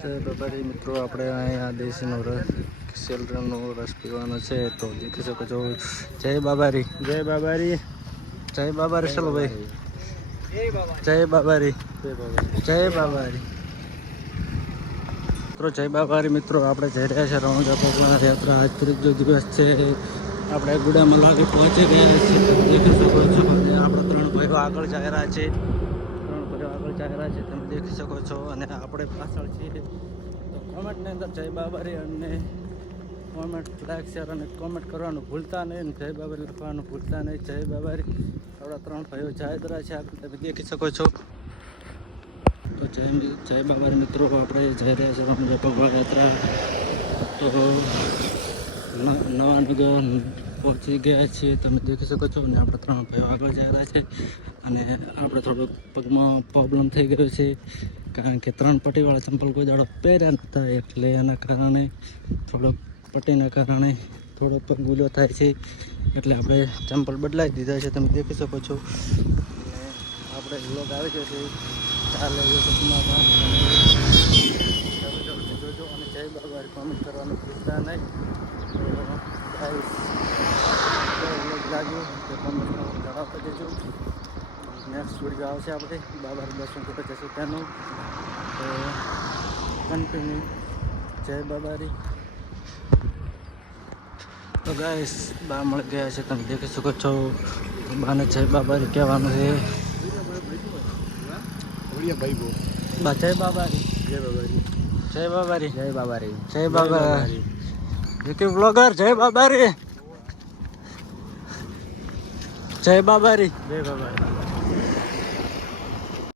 જય બાબારી મિત્રો, આપણે અહીંયા દેશીનો રસ સેલરનો રસ પીવાનો છે તો દેખી શકો છો. જય બાબારી, જય બાબારી, જય બાબારી. ચલો ભાઈ, જય બાબારી, જય બાબારી મિત્રો, જય બાબારી મિત્રો. આપણે જઈ રહ્યા છે રણુજા પગલા યાત્રા. આજ ત્રીજો દિવસ છે. આપણે ગુડામાં લાગે પહોંચી ગયા છીએ. દેખી શકો છો. અને આપણે 3 ભાઈઓ આગળ જઈ રહ્યા છે. 3 ભાઈઓ આગળ જઈ રહ્યા છે, તમે દેખી શકો છો. અને આપણે પાછળ છીએ. તો કોમેન્ટની અંદર જય બાબારી અને કોમેન્ટ, લાઈક, શેર અને કોમેન્ટ કરવાનું ભૂલતા નહીં. જય બાબારી લખવાનું ભૂલતા નહીં. જય બાબારી. આપણા 3 ભાઈઓ જઈ રહ્યા છે આગળ, તમે દેખી શકો છો. તો જય બાબારી મિત્રો, આપણે જઈ રહ્યા છીએ રણુજા પગલા યાત્રા. તો નવાનગર પહોંચી ગયા છીએ, તમે દેખી શકો છો. અને આપણે 3 ભાઈઓ આગળ જઈ રહ્યા છે. અને આપણે થોડોક પગમાં પ્રોબ્લેમ થઈ ગયો છે, કારણ કે 3 પટ્ટીવાળા ચંપલ કોઈ દાડો પહેર્યા નહોતા, એટલે એના કારણે થોડોક પટ્ટીના કારણે થોડોક પગ ગુલો થાય છે. એટલે આપણે ચંપલ બદલાવી દીધા છે, તમે દેખી શકો છો. અને આપણે વ્લોગ આવી ગયો છે, ચાલે યુટ્યુબમાં જોજો. અને જય બાબારી કોમેન્ટ કરવાનું ભૂલતા નહીં. વ્લોગ લાગ્યું તો કોમેન્ટમાં જણાવતા જજો. નેક્સ્ટ વિડીયો આવશે, આપણે બાબારી દર્શન કરવા જશું ત્યાંનું. તો કન્ટિન્યુ જય બાબારી. તો ગાઈસ, બા મળી ગયા છે, તમે દેખી શકો છો. બાને જય બાબારી કહેવાનું છે. બા જય બાબારી, જય બાબારી, જય બાબારી, જય બાબારી, જય બાબારી. યુટ્યુબ બ્લોગર જય બાબારી, જય બાબારી, જય બાબારી.